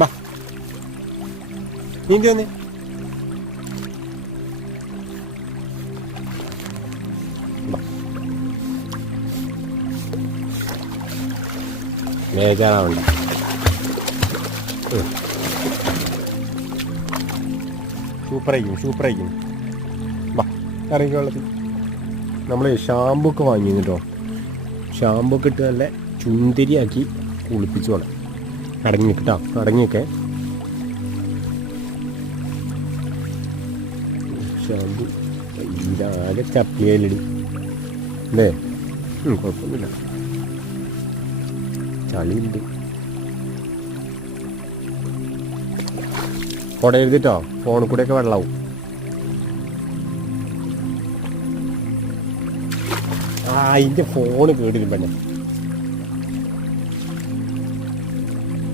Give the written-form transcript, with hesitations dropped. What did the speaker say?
ബാ നീന്തി വന്നേ. ബേജാറാവണ്ട. സൂപ്പറായിരിക്കും. വാ ഇറങ്ങി വെള്ളത്തിൽ. നമ്മൾ ഷാമ്പു ഒക്കെ വാങ്ങി കേട്ടോ. ഷാമ്പു ഒക്കെ ഇട്ട് നല്ല ചുന്തിരിയാക്കി കുളിപ്പിച്ചു വേണം. അടങ്ങി കേട്ടോ, അടങ്ങിയൊക്കെ ഷാമ്പു ഇതാകെ ചപ്പിയായില്ലടി അല്ലേ? കുഴപ്പമൊന്നുമില്ല, ചളിയുണ്ട്. കുട എഴുതിട്ടോ, ഫോണിൽ കൂടെയൊക്കെ വെള്ളമാവും. അതിൻ്റെ ഫോണ് കേട്ടിരും പെണ്ണെ.